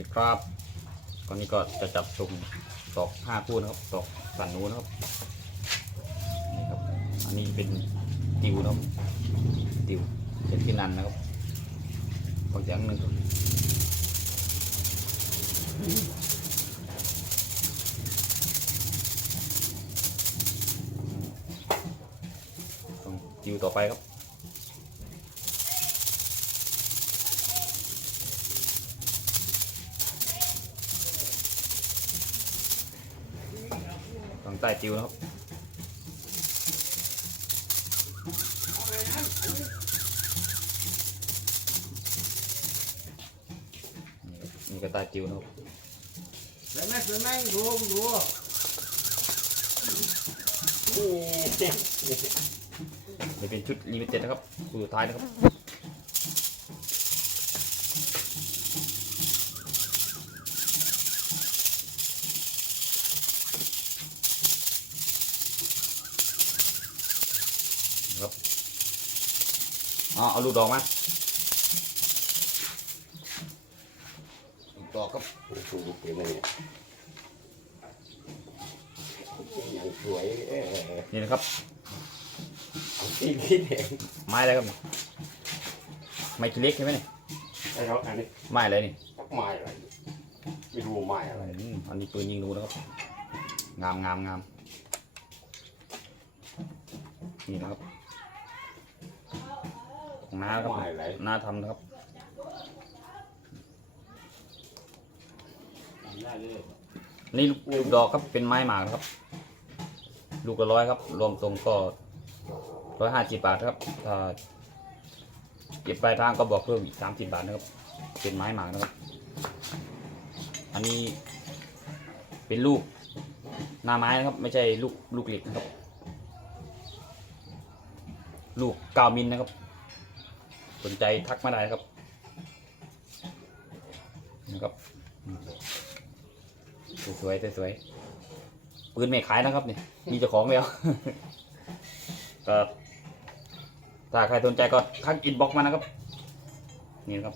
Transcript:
ดีครับตอนนี้ก็จะจับสุ่มตอกห้าคู่นะครับตอกสันนู้นะครับนี่ครับ อันนี้เป็นติวนะครับติวเป็นที่นันนะครับบางอย่างหนึ่งครับต้องติวต่อไปครับ ต้องใต้ติวนะครับนี่ก็ใต้ติวนะครับสวยไหมสวยไหมดูดูนี่เป็นชุดลิมิเต็ดนะครับคู่สุดท้ายนะครับครับ อ๋อเอาลูกดอกมาต่อครับดูดูเปลี่ยนเลยอย่างสวยเออนี่นะครับที่ที่เด็กไม้อะไรครับเนี่ยไม้ขี้เล็กใช่ไหมเนี่ยไอ้เราอันนี้ไม้อะไรนี่ตักไม้อะไรไม่รู้ไม้อะไรอืมอันนี้ปืนยิงหนูนะครับงามงามงามนี่นะครับ ของน้าครับไม้อะไรน้าทำนะครับได้เลยนี่ลูกลูกดอกครับเป็นไม้หมากนะครับ ลูกละร้อยครับ รวมตรงก็ร้อยห้าสิบบาทครับถ้าเก็บปลายทางก็บอกเพิ่มอีกสามสิบบาทนะครับ เป็นไม้หมากนะครับ อันนี้เป็นลูกหน้าไม้นะครับ ไม่ใช่ลูกลูกเหล็กนะครับ ลูกเก้ามิลนะครับ สนใจทักมาได้นะครับนะครับสวยๆสวยๆปืนไม่ขายนะครับเนี่ยมีเจ้าของแล้วก็ถ้าใครสนใจก็ทักอินบ็อกมานะครับ นี่นะครับ